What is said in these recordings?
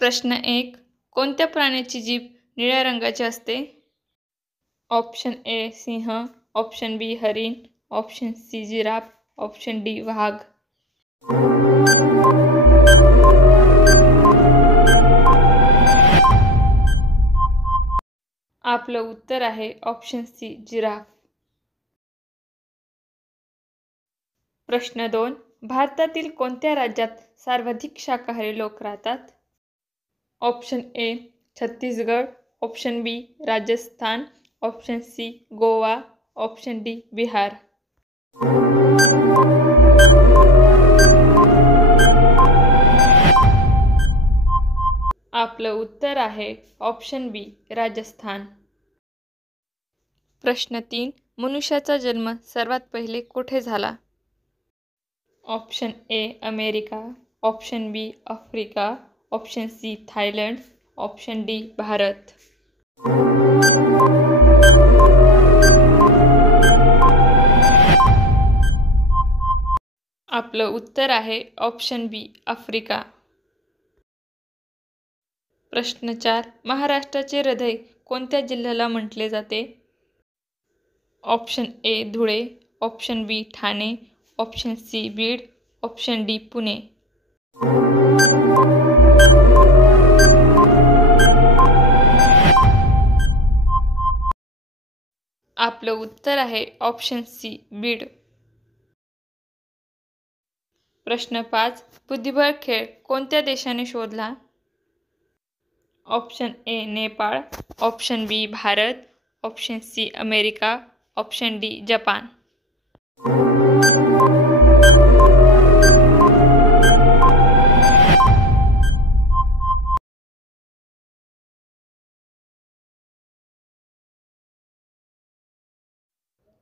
प्रश्न 1. कोणत्या प्राण्याची जीभ निळ्या रंगाची असते? Option A Singh, option B हरिण, option C giraffe, option D वाघ. आपलं उत्तर आहे ऑप्शन सी जिराफ. प्रश्न 2. भारतातील कोणत्या राज्यात सर्वाधिक शाकाहारी लोक राहतात? Option A Chhattisgarh, option B Rajasthan, option C Goa, option D Bihar. आपलं उत्तर आहे ऑप्शन बी राजस्थान. प्रश्न 3. मनुष्याचा जन्म सर्वात पहिले कुठे झाला? Option A America, option B Africa, option C Thailand, option D Bharat. आपलं उत्तर आहे ऑप्शन बी आफ्रिका. प्रश्न 4. महाराष्ट्राचे हृदय कोणत्या जिल्ह्याला म्हटले जाते? Option A Dhule, option B Thane, option C Beed, option D Pune. आपलं उत्तर आहे ऑप्शन सी बीड. प्रश्न 5. बुद्धिबळ खेळ कोणत्या देशाने शोधला? Option A Nepal, option B Bharat, option C America, option D Japan.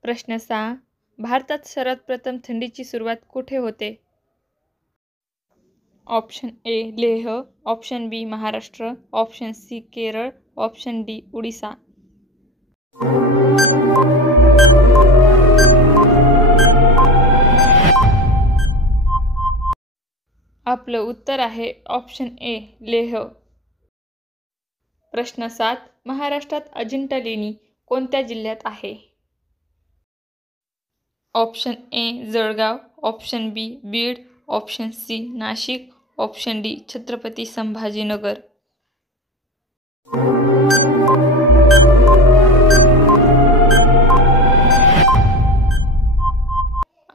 प्रश्न 6. भारतात सर्वात प्रथम थंडीची सुरुवात कुठे होते? Option A Leh, option B Maharashtra, option C Kerala, option D Orissa. आपलं उत्तर आहे ऑप्शन ए लेह. प्रश्न 7. महाराष्ट्रात अजिंठा लेणी कोणत्या जिल्ह्यात आहे? Option A Jalgaon, option B Beed, option C Nashik, option D Chhatrapati Sambhajinagar.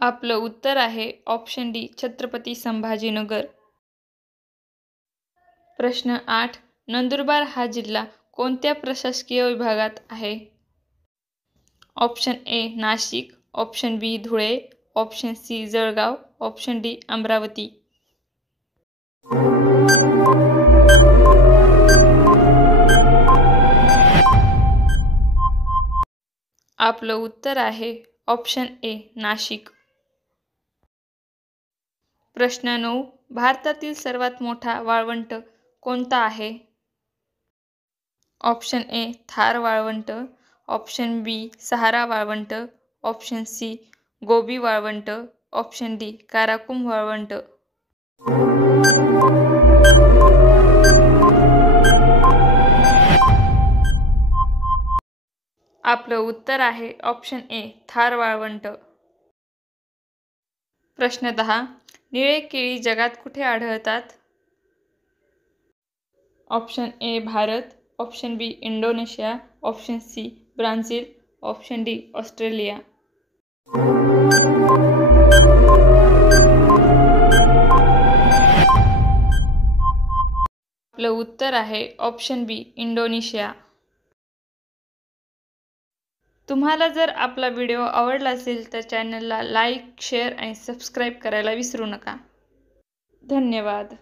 आपलं उत्तर आहे ऑप्शन डी छत्रपती संभाजीनगर. प्रश्न 8. नंदुरबार हा जिल्हा कोणत्या प्रशासकीय विभागात आहे? Option A Nashik, option B Dhule, option C Jalgaon, option D Amravati. आपलं उत्तर आहे ऑप्शन ए नाशिक. प्रश्न 9. भारतातील सर्वात मोठा वाळवंट कोणता आहे? ऑप्शन ए थार वाळवंट, ऑप्शन बी सहारा वाळवंट, ऑप्शन सी गोबी वाळवंट, ऑप्शन डी काराकुम वाळवंट. आपलं उत्तर आहे ऑप्शन ए थार वाळवंट. प्रश्न 10. निळे केळी जगात कुठे आढळतात? Option A Bharat, option B Indonesia, option C Brazil, option D Australia. आपलं उत्तर आहे ऑप्शन बी इंडोनेशिया. तुम्हाला जर आपला व्हिडिओ आवडला असेल तर चॅनलला लाईक, शेअर आणि सबस्क्राईब करायला विसरू नका. धन्यवाद.